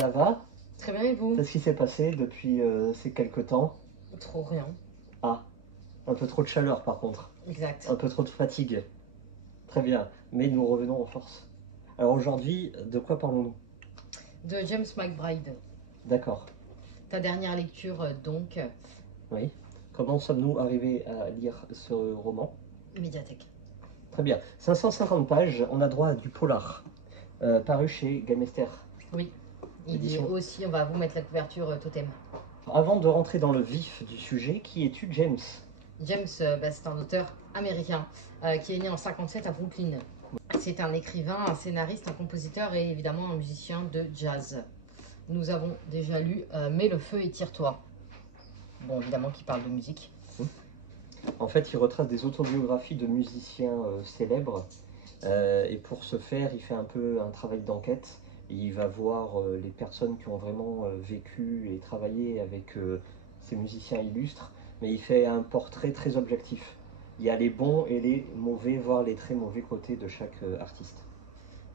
Ça va? Très bien, et vous? Qu'est-ce qui s'est passé depuis ces quelques temps? Trop rien. Ah, un peu trop de chaleur par contre, Exact. un peu trop de fatigue. Très bien, mais nous revenons en force. Alors aujourd'hui, de quoi parlons-nous? De James McBride. D'accord, Ta dernière lecture, donc, oui. Comment sommes-nous arrivés à lire ce roman? médiathèque. Très bien, 550 pages, on a droit à du polar, paru chez Galmester Oui. Il dit Édition. aussi, on va vous mettre la couverture totem. Avant de rentrer dans le vif du sujet, qui es-tu, James? James, c'est un auteur américain qui est né en 57 à Brooklyn. C'est un écrivain, un scénariste, un compositeur et évidemment un musicien de jazz. Nous avons déjà lu Mets le feu et tire-toi. Bon, évidemment, qui parle de musique. En fait, il retrace des autobiographies de musiciens célèbres. Et pour ce faire, il fait un peu un travail d'enquête. Il va voir les personnes qui ont vraiment vécu et travaillé avec ces musiciens illustres, mais il fait un portrait très objectif. Il y a les bons et les mauvais, voire les très mauvais côtés de chaque artiste.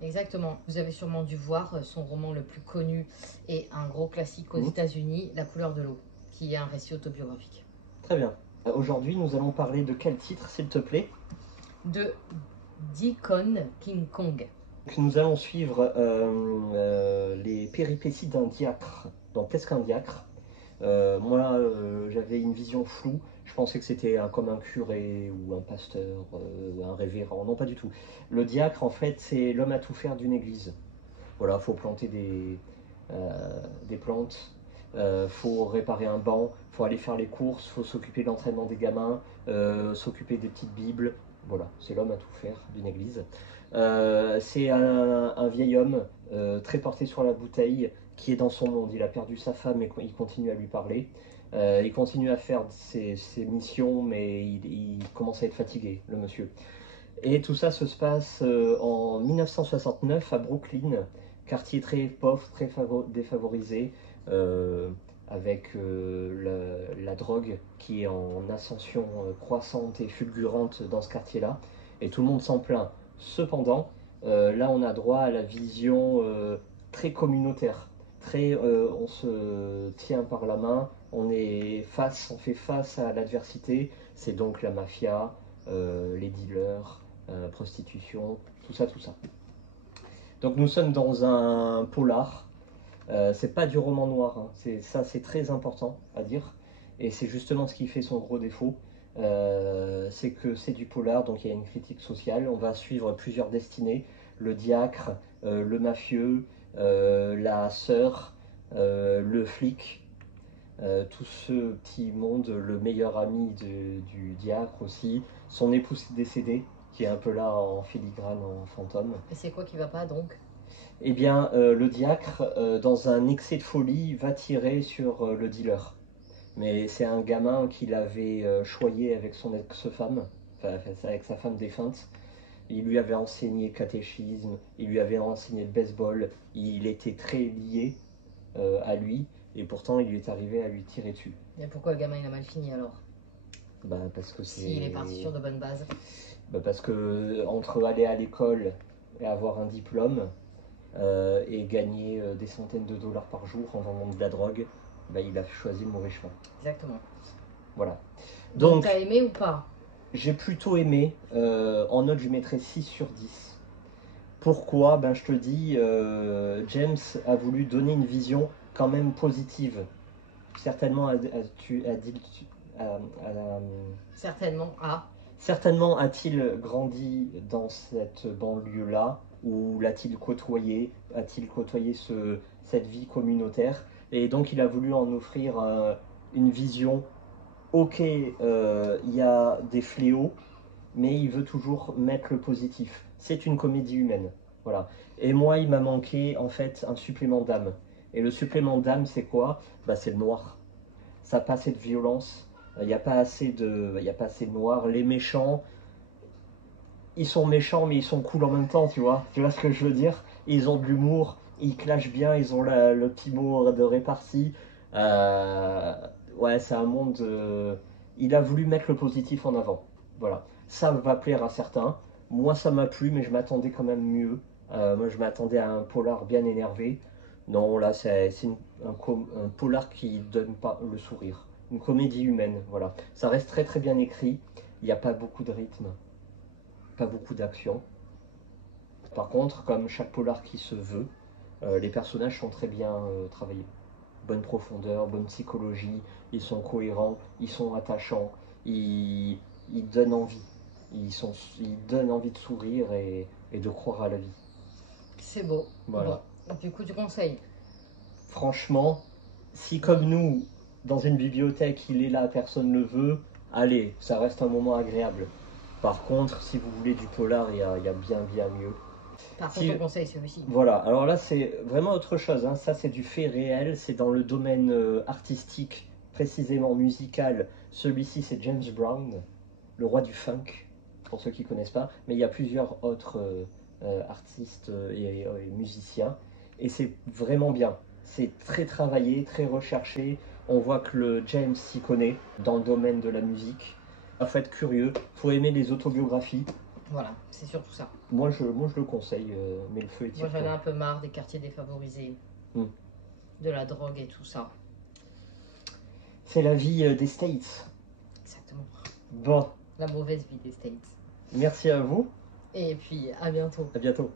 Exactement. Vous avez sûrement dû voir son roman le plus connu et un gros classique aux Mhm. États-Unis, La couleur de l'eau, qui est un récit autobiographique. Très bien. Aujourd'hui, nous allons parler de quel titre, s'il te plaît? De Deacon King Kong. Donc, nous allons suivre les péripéties d'un diacre. Donc, qu'est-ce qu'un diacre? Moi, j'avais une vision floue. Je pensais que c'était comme un curé ou un pasteur, un révérend. Non, pas du tout. Le diacre, en fait, c'est l'homme à tout faire d'une église. Voilà, il faut planter des plantes, faut réparer un banc, faut aller faire les courses, faut s'occuper de l'entraînement des gamins, s'occuper des petites bibles. Voilà, c'est l'homme à tout faire d'une église. C'est un vieil homme très porté sur la bouteille qui est dans son monde. Il a perdu sa femme et il continue à lui parler. Il continue à faire ses missions, mais il commence à être fatigué, le monsieur. Et tout ça se passe en 1969 à Brooklyn, quartier très pauvre, très défavorisé, euh, avec la drogue qui est en ascension croissante et fulgurante dans ce quartier-là. Et tout le monde s'en plaint. Cependant, là on a droit à la vision très communautaire. Très, on se tient par la main, on fait face à l'adversité. C'est donc la mafia, les dealers, prostitution, tout ça, tout ça. Donc nous sommes dans un polar. C'est pas du roman noir, hein. C'est très important à dire. Et c'est justement ce qui fait son gros défaut. C'est que c'est du polar, donc il y a une critique sociale. On va suivre plusieurs destinées. Le diacre, le mafieux, la sœur, le flic, tout ce petit monde, le meilleur ami du diacre aussi, son épouse décédée, qui est un peu là en filigrane, en fantôme. Et c'est quoi qui va pas donc? Eh bien, le diacre, dans un excès de folie, va tirer sur le dealer. Mais c'est un gamin qu'il avait choyé avec son ex-femme, enfin avec sa femme défunte. Il lui avait enseigné le catéchisme, il lui avait enseigné le baseball, il était très lié à lui, et pourtant il lui est arrivé à lui tirer dessus. Et pourquoi le gamin il a mal fini alors? Bah, parce que S'il est c'est. parti sur de bonnes bases. Bah, parce que entre aller à l'école et avoir un diplôme et gagner des centaines de dollars par jour en vendant de la drogue, bah, il a choisi le mauvais chemin. Exactement. Voilà. Donc Donc, t'as aimé ou pas? j'ai plutôt aimé. En note, je mettrais 6 sur 10. Pourquoi? Ben, je te dis, James a voulu donner une vision quand même positive. Certainement Certainement. Ah, certainement a-t-il grandi dans cette banlieue-là, ou a-t-il côtoyé cette vie communautaire, et donc il a voulu en offrir une vision. Ok, il y a des fléaux, mais il veut toujours mettre le positif. C'est une comédie humaine, voilà. Et moi, il m'a manqué en fait un supplément d'âme. Et le supplément d'âme, c'est quoi? Bah, c'est le noir. Ça n'a pas assez de violence. Il n'y a pas assez de, il y a pas assez de noir. Les méchants, ils sont méchants, mais ils sont cool en même temps, tu vois. Tu vois ce que je veux dire? Ils ont de l'humour, ils clashent bien, ils ont le petit mot de répartie. Euh, ouais, c'est un monde. Il a voulu mettre le positif en avant. Voilà. Ça va plaire à certains. Moi, ça m'a plu, mais je m'attendais quand même mieux. Moi, je m'attendais à un polar bien énervé. Non, là, c'est un polar qui donne pas le sourire. Une comédie humaine, voilà. Ça reste très très bien écrit. Il n'y a pas beaucoup de rythme, pas beaucoup d'action. Par contre, comme chaque polar qui se veut, les personnages sont très bien travaillés. Bonne profondeur, bonne psychologie, ils sont cohérents, ils sont attachants, ils, ils donnent envie. Ils donnent envie de sourire et de croire à la vie. C'est beau. Bon, Voilà. du coup, tu conseilles. Franchement, si comme nous, dans une bibliothèque, il est là, personne ne le veut, allez, ça reste un moment agréable. Par contre, si vous voulez du polar, il y a bien bien mieux. Par contre, Si, on conseille celui-ci. voilà, alors là c'est vraiment autre chose, hein. Ça c'est du fait réel, c'est dans le domaine artistique, précisément musical. Celui-ci c'est James Brown, le roi du funk, pour ceux qui ne connaissent pas, mais il y a plusieurs autres artistes et musiciens, et c'est vraiment bien. C'est très travaillé, très recherché, on voit que le James s'y connaît dans le domaine de la musique. Il faut être curieux, il faut aimer les autobiographies. Voilà, c'est surtout ça. Moi je le conseille, mais le feu est Moi, j'en ai tire-toi. un peu marre des quartiers défavorisés, Hmm. de la drogue et tout ça. C'est la vie des States. Exactement. Bon, La mauvaise vie des States. merci à vous, Et puis, à bientôt. à bientôt.